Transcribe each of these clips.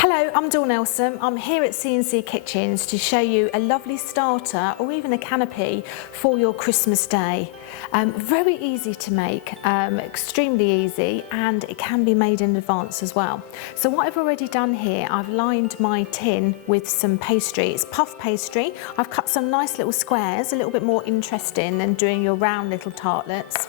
Hello, I'm Dawn Nelson. I'm here at C&C Kitchens to show you a lovely starter or even a canapé for your Christmas day. Very easy to make, extremely easy, and it can be made in advance as well. So what I've already done here, I've lined my tin with some pastry. It's puff pastry. I've cut some nice little squares, a little bit more interesting than doing your round little tartlets.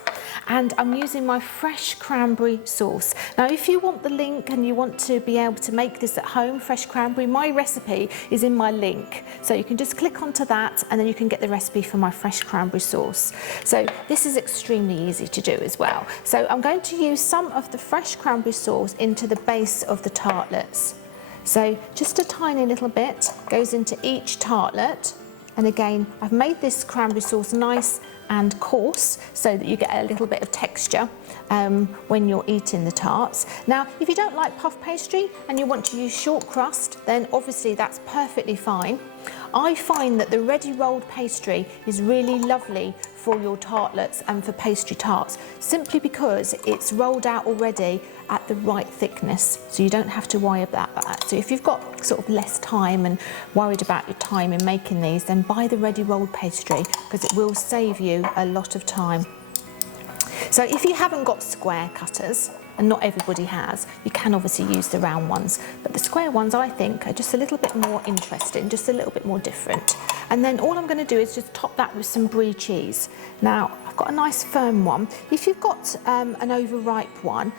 And I'm using my fresh cranberry sauce. Now, if you want the link and you want to be able to make this at home, fresh cranberry, my recipe is in my link. So you can just click onto that and then you can get the recipe for my fresh cranberry sauce. So this is extremely easy to do as well. So I'm going to use some of the fresh cranberry sauce into the base of the tartlets. So just a tiny little bit goes into each tartlet. And again, I've made this cranberry sauce nice and coarse so that you get a little bit of texture when you're eating the tarts. Now, if you don't like puff pastry and you want to use short crust, then obviously that's perfectly fine. I find that the ready rolled pastry is really lovely for your tartlets and for pastry tarts, simply because it's rolled out already at the right thickness, so you don't have to worry about that. So if you've got sort of less time and worried about your time in making these, then buy the ready rolled pastry because it will save you a lot of time. So if you haven't got square cutters, and not everybody has, you can obviously use the round ones, but the square ones I think are just a little bit more interesting, just a little bit more different. And then all I'm going to do is just top that with some brie cheese. Now, I've got a nice firm one. If you've got an overripe one,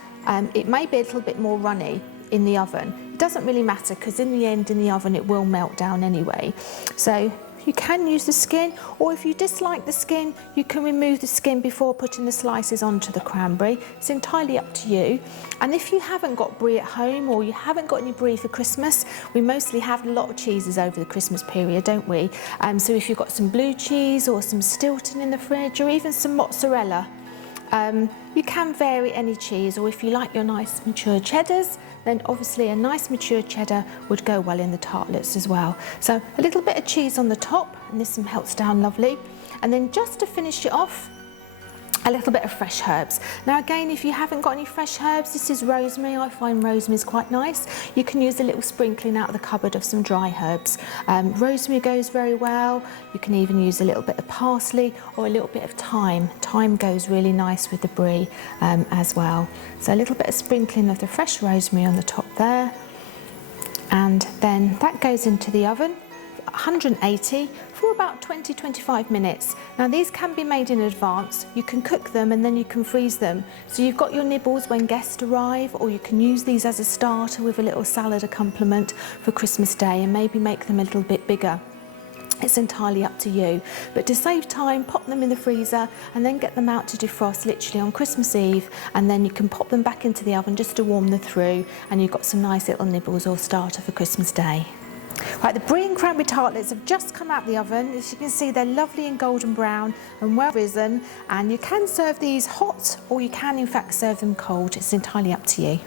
it may be a little bit more runny in the oven. It doesn't really matter because in the end, in the oven, it will melt down anyway. So you can use the skin, or if you dislike the skin, you can remove the skin before putting the slices onto the cranberry. It's entirely up to you. And if you haven't got brie at home, or you haven't got any brie for Christmas, we mostly have a lot of cheeses over the Christmas period, don't we? So if you've got some blue cheese or some Stilton in the fridge, or even some mozzarella, you can vary any cheese, or if you like your nice mature cheddars, then obviously a nice mature cheddar would go well in the tartlets as well. So a little bit of cheese on the top, and this melts down lovely. And then just to finish it off, a little bit of fresh herbs. Now again, if you haven't got any fresh herbs, this is rosemary. I find rosemary is quite nice. You can use a little sprinkling out of the cupboard of some dry herbs. Rosemary goes very well. You can even use a little bit of parsley or a little bit of thyme. Thyme goes really nice with the brie as well. So a little bit of sprinkling of the fresh rosemary on the top there. And then that goes into the oven, 180 for about 20-25 minutes. Now these can be made in advance. You can cook them and then you can freeze them. So you've got your nibbles when guests arrive, or you can use these as a starter with a little salad accompaniment for Christmas Day and maybe make them a little bit bigger. It's entirely up to you. But to save time, pop them in the freezer and then get them out to defrost literally on Christmas Eve, and then you can pop them back into the oven just to warm them through, and you've got some nice little nibbles or starter for Christmas Day. Right, the brie and cranberry tartlets have just come out of the oven. As you can see, they're lovely and golden brown and well risen, and you can serve these hot, or you can in fact serve them cold. It's entirely up to you.